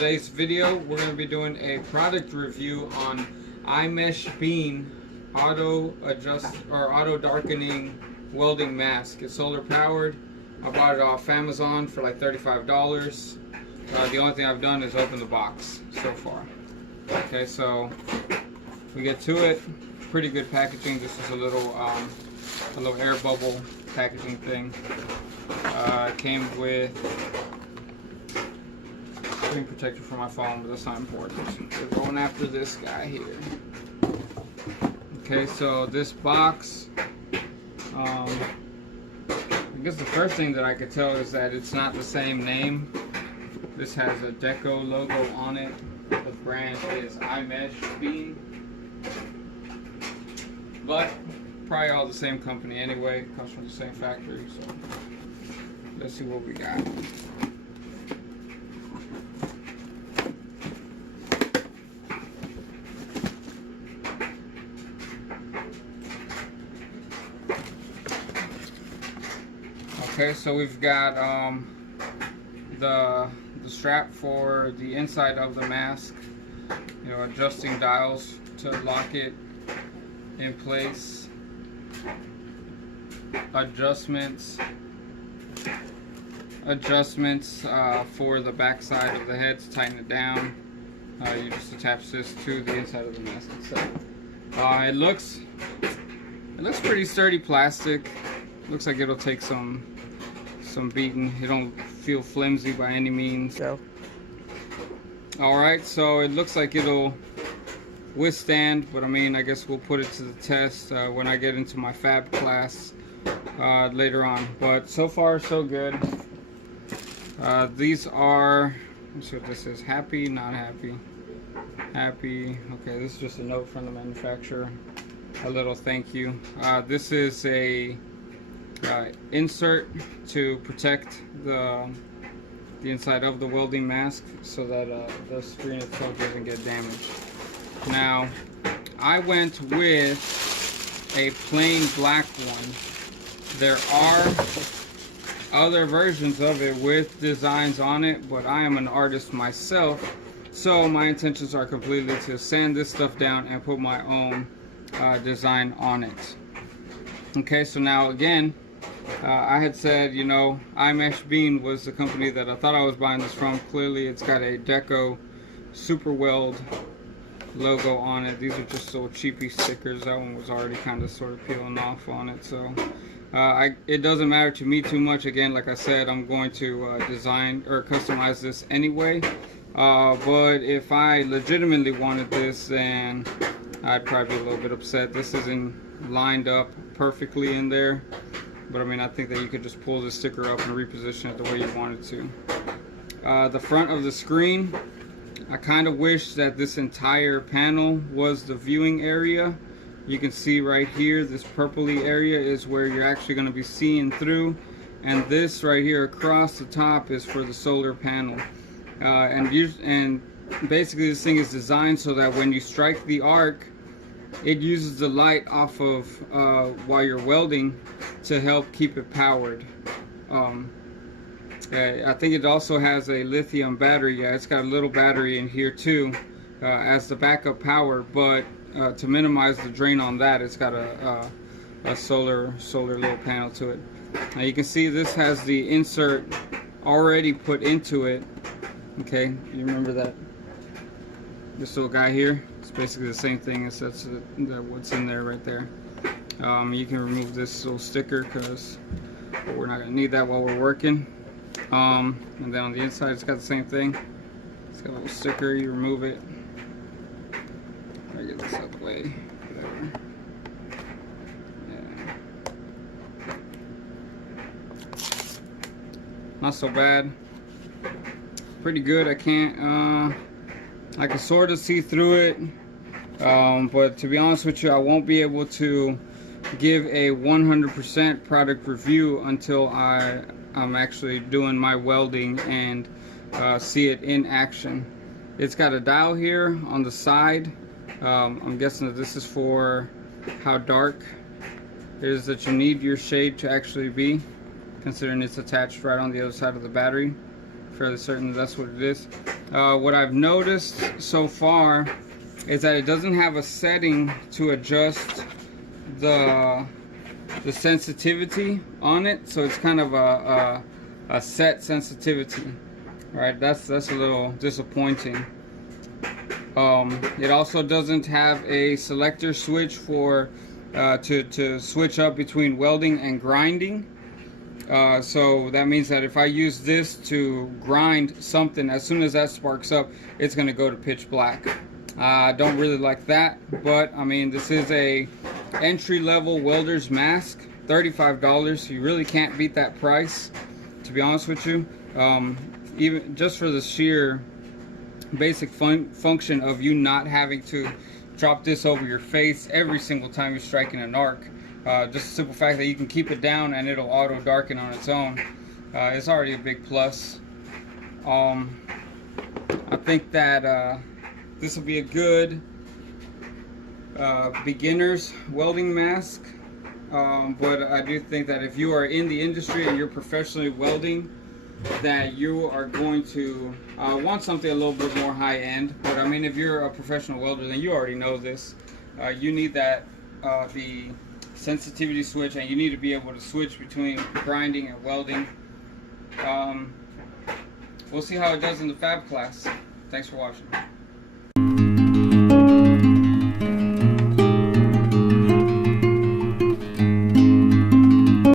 today's video, we're going to be doing a product review on iMeshBean auto darkening welding mask. It's solar powered. I bought it off Amazon for like $35. The only thing I've done is open the box so far. Okay, so we get to it. Pretty good packaging. This is a little air bubble packaging thing. Came with screen protector for my phone, but that's not important. We're going after this guy here. Okay, so this box, I guess the first thing that I could tell is that it's not the same name. This has a DEKO logo on it. The brand is iMeshBean, but probably all the same company anyway. It comes from the same factory, so let's see what we got. Okay, so we've got the strap for the inside of the mask, you know, adjusting dials to lock it in place, adjustments for the back side of the head to tighten it down. You just attach this to the inside of the mask itself. It looks pretty sturdy plastic. Looks like it'll take some beating. It don't feel flimsy by any means. So. Alright, so it looks like it'll withstand, but I mean, I guess we'll put it to the test when I get into my fab class later on. But so far, so good. These are, let's see what this is. Happy, not happy. Happy. Okay, this is just a note from the manufacturer. A little thank you. This is a insert to protect the inside of the welding mask so that the screen itself doesn't get damaged. Now, I went with a plain black one. There are other versions of it with designs on it, but I am an artist myself, so my intentions are completely to sand this stuff down and put my own design on it. Okay, so now again, I had said, you know, iMeshBean was the company that I thought I was buying this from. Clearly it's got a DEKO Super Weld logo on it. These are just little cheapy stickers. That one was already kind of sort of peeling off on it, so it doesn't matter to me too much. Again, like I said, I'm going to design or customize this anyway, but if I legitimately wanted this, then I'd probably be a little bit upset. This isn't lined up perfectly in there, but I mean, I think that you could just pull the sticker up and reposition it the way you wanted to. The front of the screen, I kind of wish that this entire panel was the viewing area. You can see right here, this purpley area is where you're actually going to be seeing through, and this right here across the top is for the solar panel. And basically this thing is designed so that when you strike the arc, it uses the light off of while you're welding to help keep it powered. I think it also has a lithium battery. Yeah, it's got a little battery in here too as the backup power, but to minimize the drain on that, it's got a solar little panel to it. Now you can see this has the insert already put into it. Okay, you remember that this little guy here? It's basically the same thing as that's what's in there right there. You can remove this little sticker because we're not going to need that while we're working. And then on the inside it's got the same thing. It's got a little sticker, you remove it. I get this out of the way. Whatever. Yeah. Not so bad. Pretty good. I can sort of see through it, but to be honest with you, I won't be able to give a 100% product review until I'm actually doing my welding and see it in action. It's got a dial here on the side. I'm guessing that this is for how dark it is that you need your shade to actually be, considering it's attached right on the other side of the battery fairly certain that's what it is. What I've noticed so far is that it doesn't have a setting to adjust the sensitivity on it, so it's kind of a set sensitivity. All right, that's a little disappointing. It also doesn't have a selector switch for to switch up between welding and grinding. So that means that if I use this to grind something, as soon as that sparks up, it's going to go to pitch black. I don't really like that, but I mean, this is a entry-level welder's mask, $35. You really can't beat that price, to be honest with you. Even just for the sheer basic function of you not having to drop this over your face every single time you're striking an arc. Just the simple fact that you can keep it down and it'll auto darken on its own. It's already a big plus. I think that this will be a good beginner's welding mask. But I do think that if you are in the industry and you're professionally welding, that you are going to want something a little bit more high-end. But I mean, if you're a professional welder, then you already know this. You need that the sensitivity switch, and you need to be able to switch between grinding and welding. We'll see how it does in the fab class. Thanks for watching.